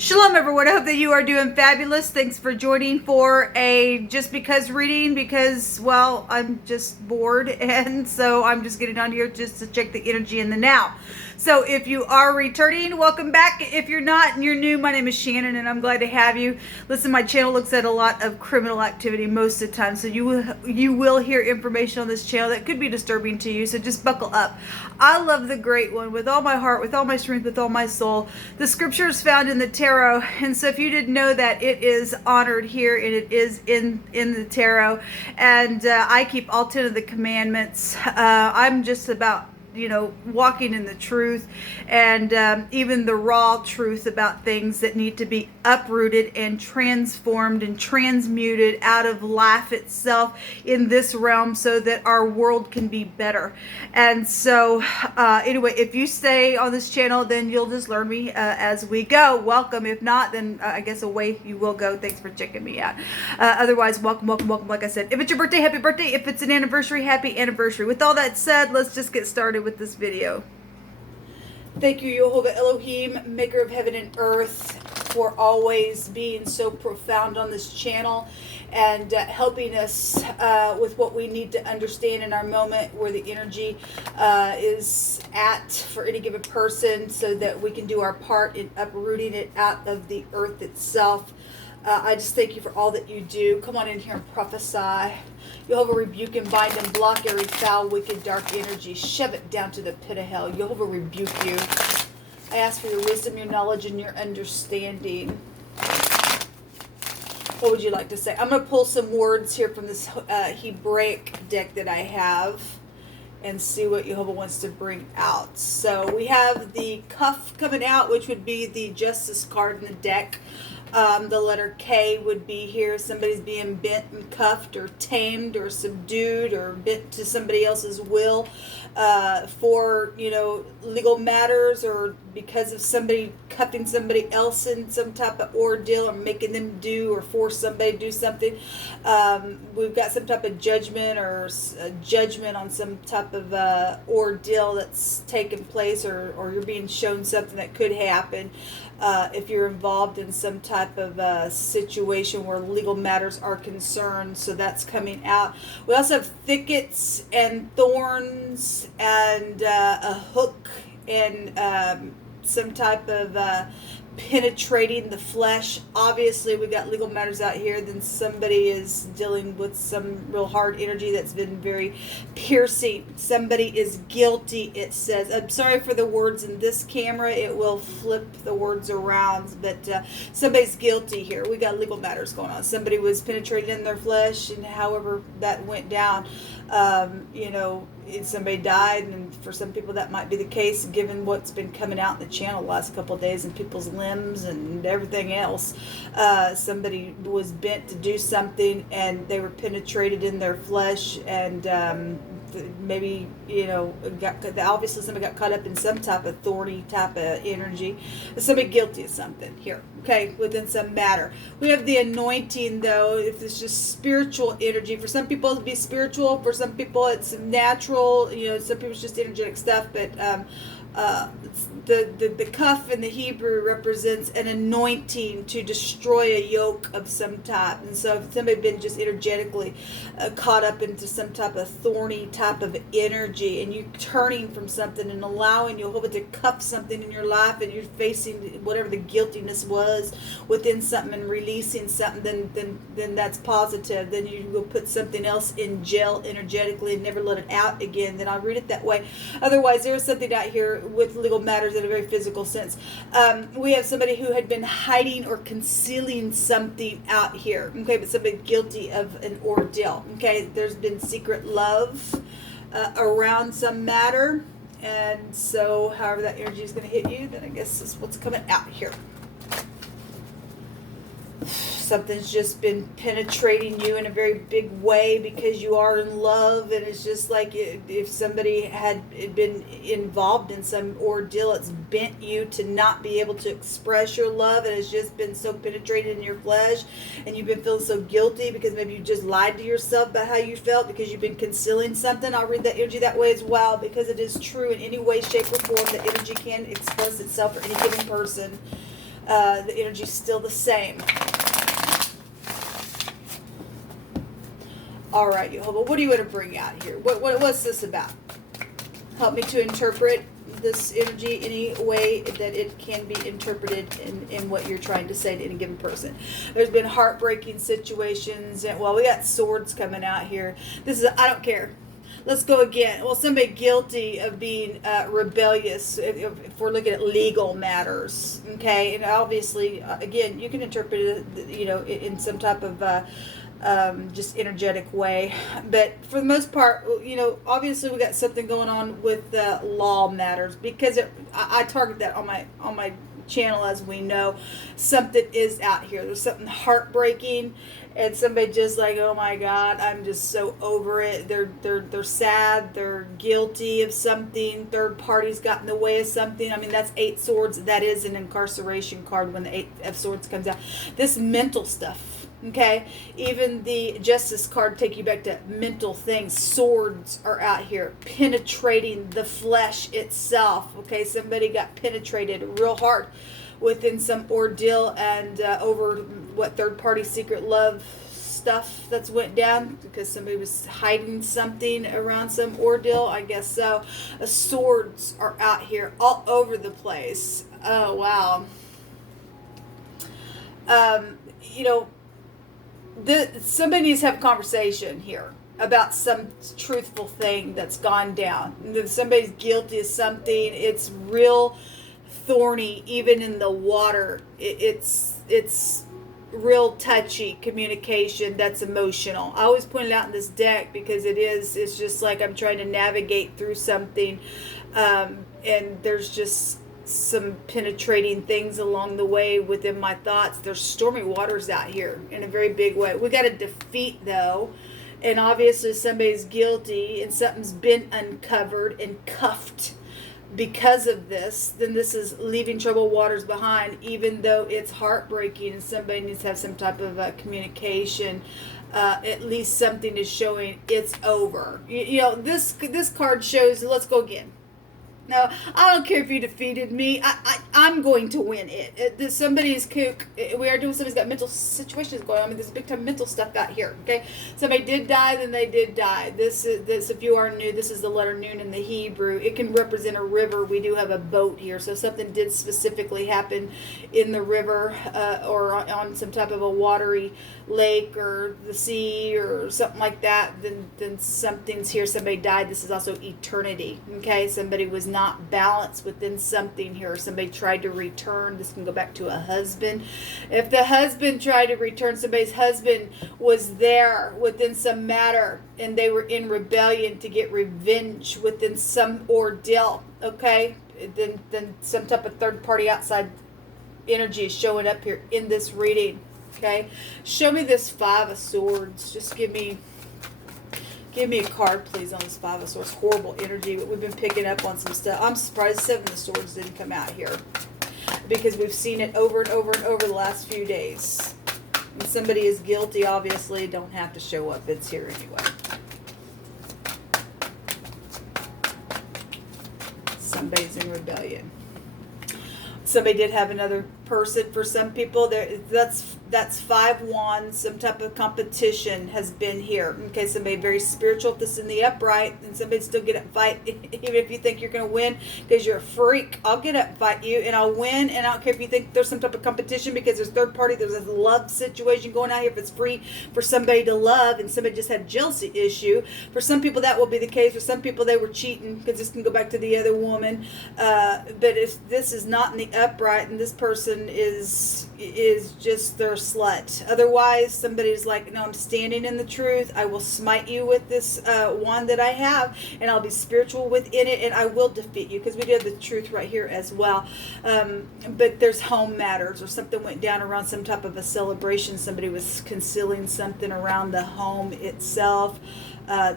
Shalom, everyone. I hope that you are doing fabulous. Thanks for joining for a just because reading because, well, I'm just bored. And so I'm just getting on here just to check the energy in the now. So if you are returning, welcome back. If you're not and you're new, my name is Shannon and I'm glad to have you. Listen, my channel looks at a lot of criminal activity most of the time. So you will hear information on this channel that could be disturbing to you. So just buckle up. I love the Great One with all my heart, with all my strength, with all my soul. The scripture is found in the tarot. And so if you didn't know that, it is honored here and it is in the tarot. And I keep all 10 of the commandments. I'm just about walking in the truth and even the raw truth about things that need to be uprooted and transformed and transmuted out of life itself in this realm so that our world can be better. And so anyway, if you stay on this channel, then you'll just learn me as we go. Welcome. If not, then I guess away you will go. Thanks for checking me out. Otherwise, welcome. Like I said, if it's your birthday, happy birthday. If it's an anniversary, happy anniversary. With all that said, let's just get started with this video. Thank you, Jehovah Elohim, maker of heaven and earth, for always being so profound on this channel and helping us with what we need to understand in our moment where the energy is at for any given person so that we can do our part in uprooting it out of the earth itself. I just thank you for all that you do. Come on in here and prophesy. Jehovah, rebuke and bind and block every foul, wicked, dark energy. Shove it down to the pit of hell. Jehovah, rebuke you. I ask for your wisdom, your knowledge, and your understanding. What would you like to say? I'm going to pull some words here from this Heartbreak deck that I have and see what Jehovah wants to bring out. So we have the cuff coming out, which would be the Justice card in the deck. The letter K would be here. Somebody's being bent and cuffed or tamed or subdued or bent to somebody else's will for, legal matters or because of somebody cuffing somebody else in some type of ordeal or making them do or force somebody to do something. We've got some type of judgment or a judgment on some type of ordeal that's taken place or you're being shown something that could happen. If you're involved in some type of situation where legal matters are concerned, so that's coming out. We also have thickets and thorns and a hook and some type of penetrating the flesh. Obviously, we got legal matters out here. Then somebody is dealing with some real hard energy that's been very piercing. Somebody is guilty, it says. I'm sorry for the words in this camera. It will flip the words around, but somebody's guilty here. We got legal matters going on. Somebody was penetrated in their flesh, and however that went down, somebody died, and for some people that might be the case given what's been coming out in the channel the last couple of days and people's limbs and everything else. Somebody was bent to do something and they were penetrated in their flesh and maybe obviously somebody got caught up in some type of thorny type of energy. Somebody guilty of something here, okay, within some matter. We have the anointing, though. If it's just spiritual energy, for some people it'll be spiritual, for some people it's natural, some people it's just energetic stuff, but the cuff in the Hebrew represents an anointing to destroy a yoke of some type. And so if somebody been just energetically caught up into some type of thorny type of energy and you turning from something and allowing Jehovah to cuff something in your life and you're facing whatever the guiltiness was within something and releasing something, then that's positive. Then you will put something else in jail energetically and never let it out again. Then I'll read it that way. Otherwise, there's something out here with legal matters in a very physical sense. We have somebody who had been hiding or concealing something out here, okay, but somebody guilty of an ordeal, okay. There's been secret love around some matter, and so however that energy is going to hit you, then I guess is what's coming out here. Something's just been penetrating you in a very big way because you are in love, and it's just like if somebody had been involved in some ordeal, it's bent you to not be able to express your love, and it's just been so penetrated in your flesh, and you've been feeling so guilty because maybe you just lied to yourself about how you felt because you've been concealing something. I'll read that energy that way as well, because it is true in any way, shape, or form that energy can express itself for any given person. The energy's still the same. All right, Jehovah, what do you want to bring out here? What's this about? Help me to interpret this energy any way that it can be interpreted in what you're trying to say to any given person. There's been heartbreaking situations, and well, we got swords coming out here. This is, I don't care. Let's go again. Well, somebody guilty of being rebellious, if we're looking at legal matters, okay? And obviously, again, you can interpret it, you know, in some type of just energetic way, but for the most part, you know, obviously we got something going on with the law matters, because I target that on my channel. As we know, something is out here. There's something heartbreaking, and somebody just like, oh my God, I'm just so over it. They're sad. They're guilty of something. Third parties got in the way of something. I mean, that's 8 swords. That is an incarceration card when the 8 of swords comes out. This mental stuff. Okay, even the justice card take you back to mental things. Swords are out here penetrating the flesh itself. Okay, somebody got penetrated real hard within some ordeal, and over what third-party secret love stuff that's went down, because somebody was hiding something around some ordeal, I guess so. Swords are out here all over the place. Oh wow. You know, somebody needs to have a conversation here about some truthful thing that's gone down. If somebody's guilty of something, it's real thorny, even in the water. It's real touchy communication that's emotional. I always point it out in this deck because it's just like I'm trying to navigate through something, and there's just some penetrating things along the way within my thoughts. There's stormy waters out here in a very big way. We got to defeat, though, and obviously somebody's guilty and something's been uncovered and cuffed because of this. Then this is leaving troubled waters behind, even though it's heartbreaking, and somebody needs to have some type of communication. At least something is showing it's over. You know, this card shows, let's go again. No, I don't care if you defeated me. I'm going to win it. Somebody's kook. We are doing, somebody's got mental situations going on. I mean, there's big time mental stuff got here. Okay, somebody did die, then they did die. This if you are new, this is the letter Nun in the Hebrew. It can represent a river. We do have a boat here, so something did specifically happen in the river, or on some type of a watery lake or the sea or something like that. Then something's here. Somebody died. This is also eternity. Okay, somebody was not balanced within something here. Somebody tried to return. This can go back to a husband. If the husband tried to return, somebody's husband was there within some matter, and they were in rebellion to get revenge within some ordeal. Okay, then some type of third party outside energy is showing up here in this reading. Okay, show me this 5 of Swords. Just give me a card, please, on this 5 of Swords. Horrible energy, but we've been picking up on some stuff. I'm surprised 7 of Swords didn't come out here, because we've seen it over and over and over the last few days. And somebody is guilty, obviously. Don't have to show up. It's here anyway. Somebody's in rebellion. Somebody did have another person. For some people, that's 5 wands. Some type of competition has been here. Okay, somebody very spiritual. If this is in the upright, and somebody still get up and fight, even if you think you're going to win because you're a freak. I'll get up and fight you, and I'll win. And I don't care if you think there's some type of competition because there's third party. There's a love situation going on here. If it's free for somebody to love, and somebody just had a jealousy issue. For some people, that will be the case. For some people, they were cheating, because this can go back to the other woman. But if this is not in the upright, and this person is just their slut. Otherwise, somebody's like, no, I'm standing in the truth. I will smite you with this wand that I have, and I'll be spiritual within it, and I will defeat you, because we do have the truth right here as well. But there's home matters, or something went down around some type of a celebration. Somebody was concealing something around the home itself.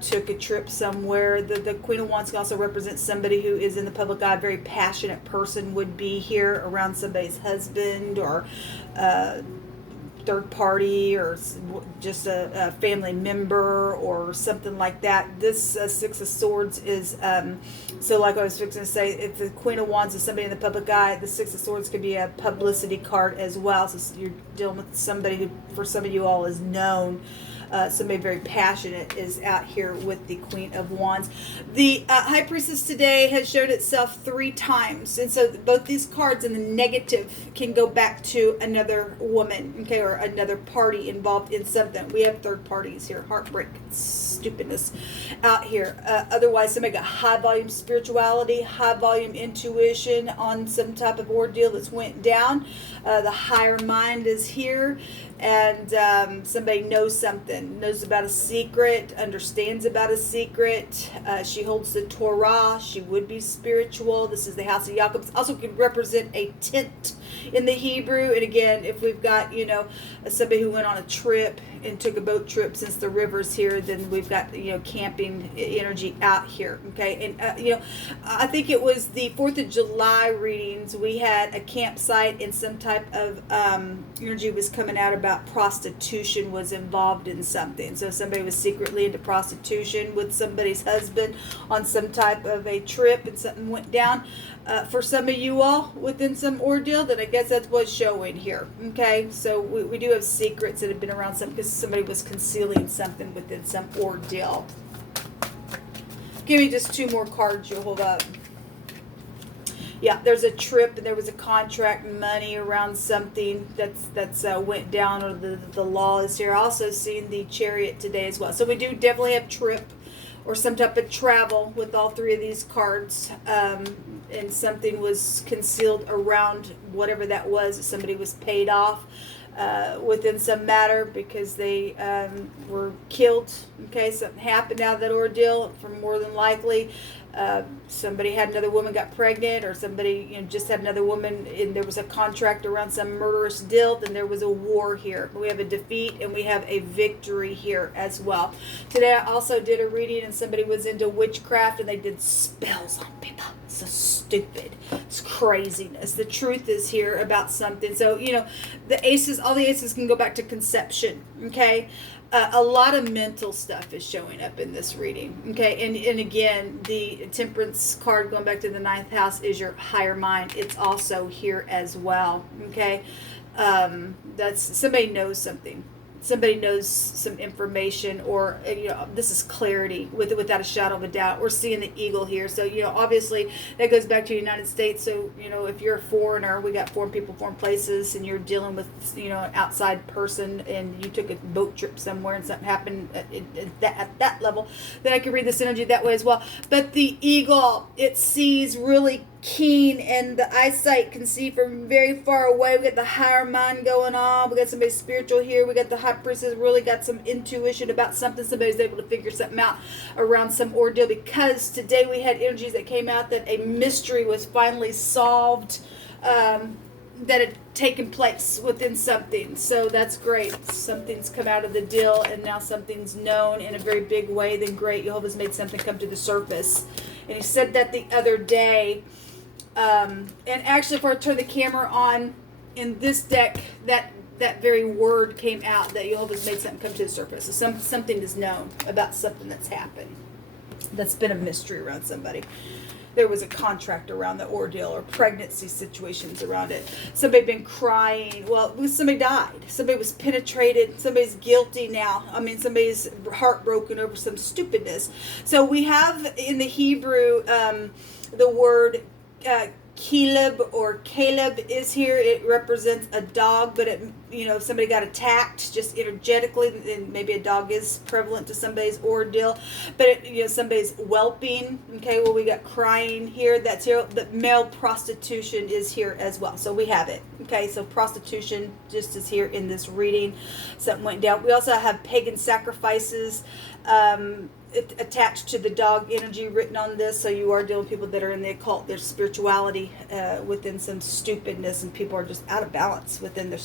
Took a trip somewhere. The Queen of Wands can also represent somebody who is in the public eye. A very passionate person would be here around somebody's husband, or third party or just a family member or something like that. This Six of Swords is, so like I was fixing to say, if the Queen of Wands is somebody in the public eye, the Six of Swords could be a publicity card as well. So you're dealing with somebody who, for some of you all, is known. Somebody very passionate is out here with the Queen of Wands. The High Priestess today has shown itself 3 times. And so both these cards in the negative can go back to another woman, okay, or another party involved in something. We have third parties here. Heartbreak, stupidness out here. Otherwise, somebody got high volume spirituality, high volume intuition on some type of ordeal that's went down. The higher mind is here. And somebody knows something, knows about a secret, understands about a secret. She holds the Torah. She would be spiritual. This is the house of Yaakov. Also could represent a tent in the Hebrew. And again, if we've got, you know, somebody who went on a trip and took a boat trip, since the river's here, then we've got, you know, camping energy out here. Okay. And, you know, I think it was the 4th of July readings. We had a campsite and some type of energy was coming out about prostitution was involved in something. So somebody was secretly into prostitution with somebody's husband on some type of a trip and something went down. For some of you all within some ordeal, then I guess that's what's showing here. Okay, so we do have secrets that have been around something because somebody was concealing something within some ordeal. Give me just 2 more cards you'll hold up. Yeah, there's a trip and there was a contract money around something that's went down, or the law is here. Also seeing the Chariot today as well. So we do definitely have trip or some type of travel with all 3 of these cards. And something was concealed around whatever that was. Somebody was paid off within some matter because they were killed. Okay, something happened out of that ordeal, for more than likely. Somebody had another woman got pregnant, or somebody, you know, just had another woman, and there was a contract around some murderous deal. Then there was a war here. We have a defeat and we have a victory here as well. Today I also did a reading and somebody was into witchcraft and they did spells on people. So stupid. It's craziness. The truth is here about something. So, you know, the aces, all the aces can go back to conception. Okay. A lot of mental stuff is showing up in this reading. Okay. And again, the Temperance card going back to the 9th house is your higher mind. It's also here as well. Okay. That's, somebody knows something. Somebody knows some information, or, you know, this is clarity without a shadow of a doubt. We're seeing the eagle here. So, you know, obviously that goes back to the United States. So, you know, if you're a foreigner, we got foreign people, foreign places, and you're dealing with, you know, an outside person, and you took a boat trip somewhere and something happened at that level, then I can read this energy that way as well. But the eagle, it sees really keen, and the eyesight can see from very far away. We got the higher mind going on. We got somebody spiritual here. We got the High Priestess, really got some intuition about something. Somebody's able to figure something out around some ordeal, because today we had energies that came out that a mystery was finally solved, that had taken place within something. So that's great. Something's come out of the deal, and now something's known in a very big way. Then great, Jehovah's made something come to the surface. And he said that the other day. And actually, if I turn the camera on in this deck, that very word came out, that Jehovah's made something come to the surface. So something is known about something that's happened. That's been a mystery around somebody. There was a contract around the ordeal, or pregnancy situations around it. Somebody been crying. Well, somebody died. Somebody was penetrated. Somebody's guilty now. I mean, somebody's heartbroken over some stupidness. So we have in the Hebrew the word Caleb or Caleb is here. It represents a dog, but it, you know, if somebody got attacked just energetically, then maybe a dog is prevalent to somebody's ordeal. But it, you know, somebody's whelping. Okay, well, we got crying here. That's here. The male prostitution is here as well. So we have it. Okay, so prostitution just is here in this reading. Something went down. We also have pagan sacrifices. attached to the dog energy written on this, so you are dealing with people that are in the occult. There's spirituality within some stupidness, and people are just out of balance within their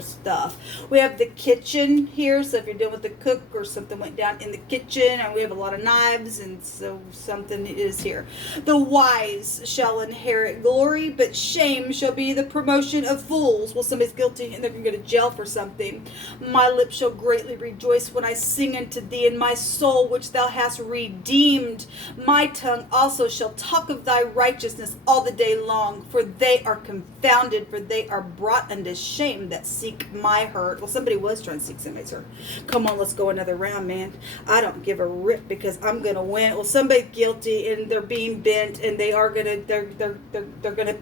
stuff. We have the kitchen here, so if you're dealing with the cook or something went down in the kitchen, and we have a lot of knives, and so something is here. The wise shall inherit glory, but shame shall be the promotion of fools. Well, somebody's guilty and they're going to go to jail for something. My lips shall greatly rejoice when I sing unto thee, and my soul which thou hast redeemed. My tongue also shall talk of thy righteousness all the day long, for they are confounded, for they are brought unto shame that seek my hurt. Well, somebody was trying to seek somebody's hurt. Come on, let's go another round, man. I don't give a rip because I'm gonna win. Well, somebody's guilty and they're being bent, and they are gonna they're gonna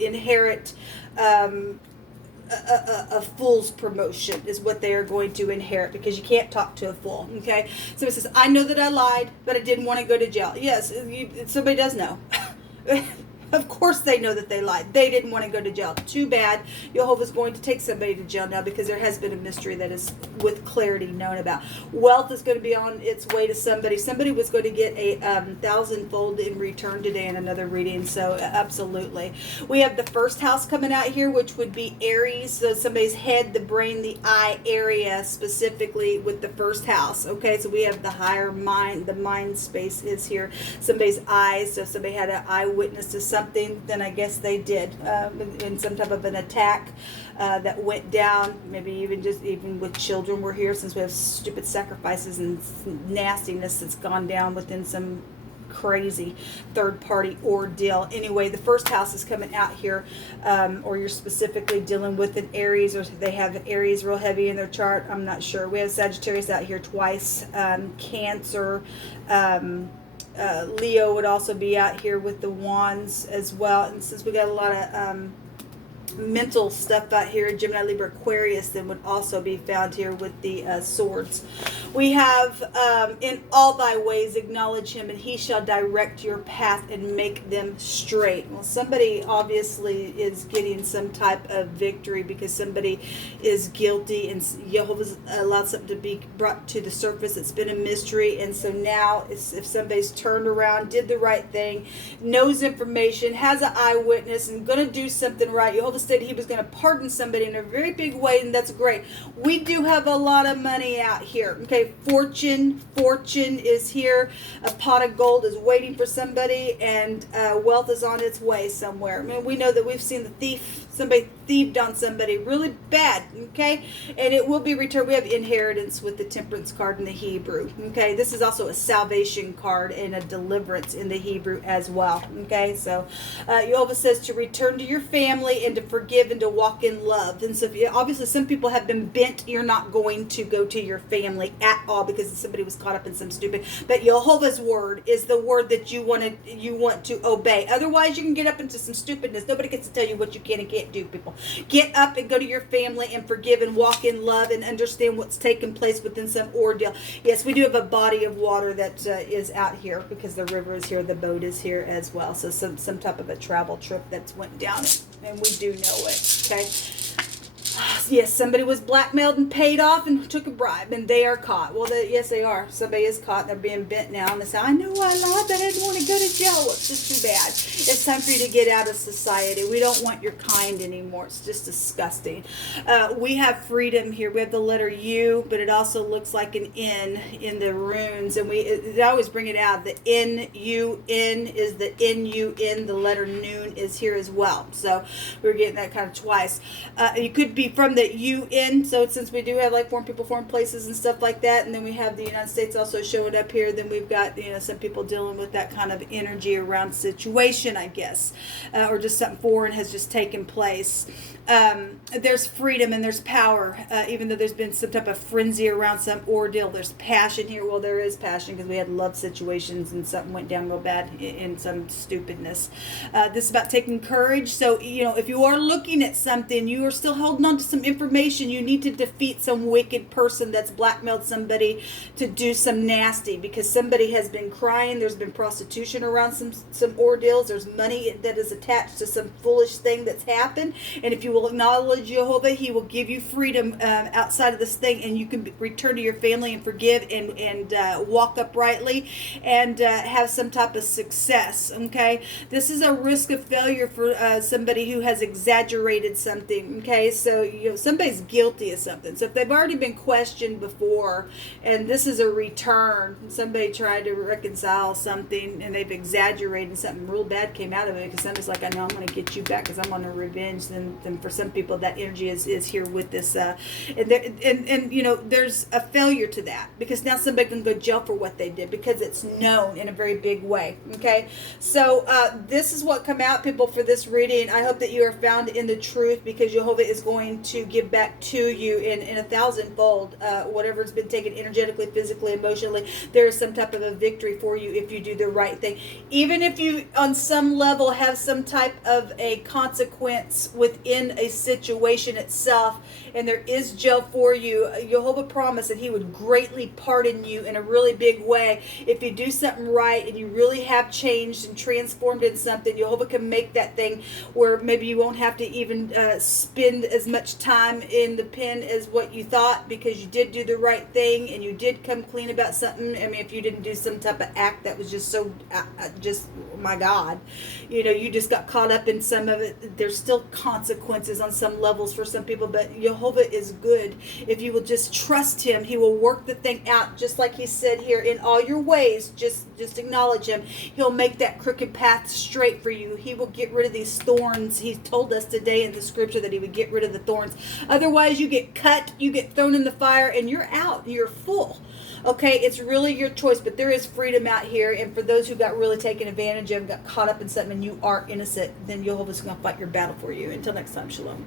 inherit a fool's promotion is what they are going to inherit, because you can't talk to a fool. Okay, so it says, I know that I lied, but I didn't want to go to jail. Yes, somebody does know. Of course they know that they lied. They didn't want to go to jail. Too bad. Jehovah's going to take somebody to jail now, because there has been a mystery that is with clarity known about. Wealth is going to be on its way to somebody. Somebody was going to get a 1,000-fold in return today in another reading. So absolutely. We have the first house coming out here, which would be Aries. So somebody's head, the brain, the eye area specifically with the first house. Okay, so we have the higher mind. The mind space is here. Somebody's eyes. So if somebody had an eyewitness to something, then I guess they did in some type of an attack that went down. Maybe even with children were here, since we have stupid sacrifices and nastiness that's gone down within some crazy third-party ordeal. Anyway, the first house is coming out here, or you're specifically dealing with an Aries, or they have an Aries real heavy in their chart. I'm not sure. We have Sagittarius out here twice, Cancer, Leo would also be out here with the wands as well. And since we got a lot of mental stuff out here, Gemini, Libra, Aquarius then would also be found here with the swords. We have in all thy ways acknowledge him, and he shall direct your path and make them straight. Well, somebody obviously is getting some type of victory because somebody is guilty, and Jehovah's allowed something to be brought to the surface. It's been a mystery, and so now if somebody's turned around, did the right thing, knows information, has an eyewitness, and going to do something right, Jehovah said he was going to pardon somebody in a very big way, and that's great. We do have a lot of money out here. Okay, fortune is here. A pot of gold is waiting for somebody, and wealth is on its way somewhere. I mean, we know that we've seen the thief. Somebody thieved on somebody really bad, okay? And it will be returned. We have inheritance with the temperance card in the Hebrew, okay? This is also a salvation card and a deliverance in the Hebrew as well, okay? So Jehovah says to return to your family and to forgive and to walk in love. And so obviously some people have been bent. You're not going to go to your family at all because somebody was caught up in some stupid. But Jehovah's word is the word that you want to obey. Otherwise, you can get up into some stupidness. Nobody gets to tell you what you can and can't do, people. Get up and go to your family and forgive and walk in love and understand what's taking place within some ordeal. Yes, we do have a body of water that is out here because the river is here, the boat is here as well. So some type of a travel trip that's went down, and we do know it, okay? Yes, somebody was blackmailed and paid off and took a bribe, and they are caught. Well, yes, they are. Somebody is caught, and they're being bent now, and they say, I know I lied, but I didn't want to go to jail. Well, it's just too bad. It's time for you to get out of society. We don't want your kind anymore. It's just disgusting. We have freedom here. We have the letter U, but it also looks like an N in the runes, and I always bring it out. The N-U-N is the N-U-N. The letter noon is here as well. So we're getting that kind of twice. You could be from the UN, so since we do have like foreign people, foreign places and stuff like that, and then we have the United States also showing up here, then we've got some people dealing with that kind of energy around situation, I guess, or just something foreign has just taken place. There's freedom and there's power, even though there's been some type of frenzy around some ordeal. There's passion here. Well, there is passion because we had love situations and something went down real bad in some stupidness. This is about taking courage. So, if you are looking at something, you are still holding on to some information. You need to defeat some wicked person that's blackmailed somebody to do some nasty, because somebody has been crying. There's been prostitution around some ordeals. There's money that is attached to some foolish thing that's happened. And if you will acknowledge Jehovah, he will give you freedom outside of this thing, and you can return to your family and forgive and walk uprightly and have some type of success. Okay, this is a risk of failure for somebody who has exaggerated something. Okay, so somebody's guilty of something. So if they've already been questioned before, and this is a return, somebody tried to reconcile something and they've exaggerated, something real bad came out of it, because somebody's like, I know I'm going to get you back because I'm on a revenge. Then for some people that energy is here with this, and there's a failure to that, because now somebody can go to jail for what they did, because it's known in a very big way. Okay, so this is what come out, people, for this reading. I hope that you are found in the truth, because Jehovah is going to give back to you in 1,000-fold whatever's been taken energetically, physically, emotionally. There is some type of a victory for you if you do the right thing. Even if you on some level have some type of a consequence within a situation itself, and there is jail for you, Jehovah promised that he would greatly pardon you in a really big way. If you do something right and you really have changed and transformed in something, Jehovah can make that thing where maybe you won't have to even spend as much time in the pen as what you thought, because you did do the right thing and you did come clean about something. I mean, if you didn't do some type of act that was just so, my God, you just got caught up in some of it. There's still consequences on some levels for some people, but Jehovah is good. If you will just trust him, he will work the thing out, just like he said here, in all your ways. Just acknowledge him. He'll make that crooked path straight for you. He will get rid of these thorns. He told us today in the scripture that he would get rid of the thorns. Otherwise, you get cut, you get thrown in the fire, and you're out. You're full. Okay, it's really your choice, but there is freedom out here. And for those who got really taken advantage of, got caught up in something, and you are innocent, then Jehovah's going to fight your battle for you. Until next time, shalom.